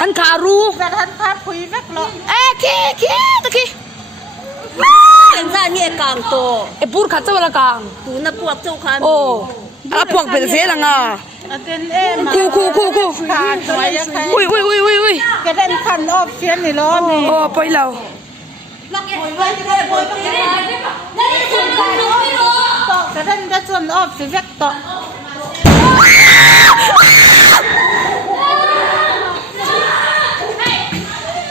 หันขารู้หันขาคุยแม็กหรอขี้ตะกี้เป็นซาเนี่ยกลางโตปูขัดเจ้าละกลางปูนับพวกเจ้าคันโอ้อะพวกเป็นเสียละงาคู่อุ้ยกระเด็นพันออกเชียนนี่ร้อนนี่โอ้ไปเราตอกกระเด็นกระชวนออกสิเวกตอก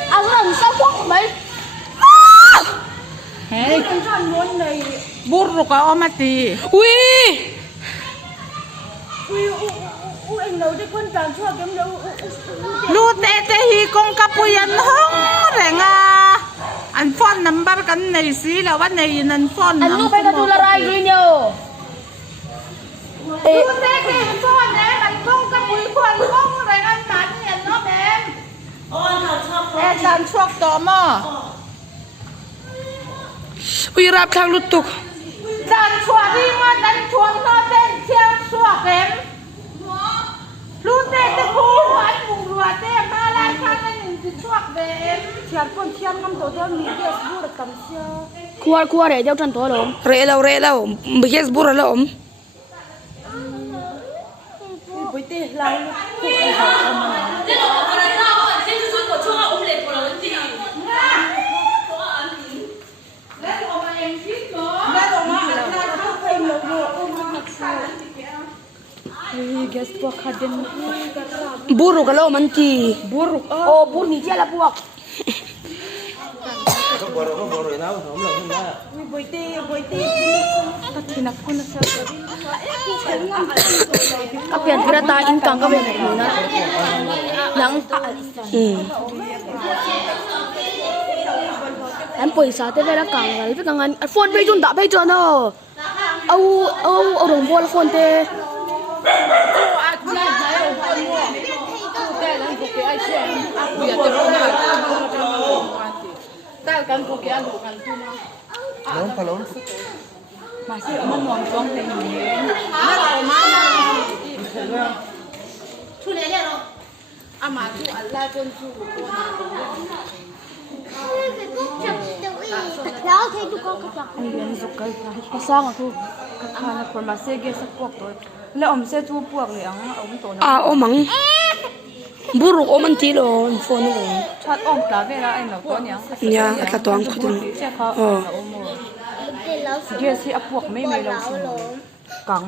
เอาเรื่องเศร้าพวกไหมเฮ้ยบุรุษก็เอามาตีอุ้ยลูเตฮีกงกับปุยันห้องแรงอ่ะอันฟอนนัมเบอร์กันในสีแล้วว่าในนั้นฟอนอันลูกไปกระดูละไรดูเนียวลูเตฮีฟอนแน่มันกงกับปุยควันกงแรงอันหมันเนี่ยเนาะแม่ดันชวกต่อหม้ออุ้ยรับทางลุตุกดันชัวดีมาดันชวนนอเต้นเชียงชัวเข็มลูเตตะพูหันบุงรัวเต้มาลายข้างนั้นหนึ่งจุดชัวเข็มเชียงคนเชียงคำตัวเดียวมีเดียสบูรกำเชียคัวเดี๋ยวจันตัวหลงเร่แล้วไม่ใช่สบูรหลงไปเตะเราพูดให้เขาทำburuk kalau manci buruk oh bur ni dia lah buak kapian kereta ingkang kapian na yang em bồi sa te vela kang ngal pe kangan phone pe jun da pe jon no au rong bol phone te masih aman mong song te ni ama tu Allah kon tu pasang aku kana formasi ge sa puak to le om se tu puak le ang om to na o mang buruk o manci lo phone lo chat om ta ve la ai no to nya ya ka to ang khudun ge si apuak mai mai lo kang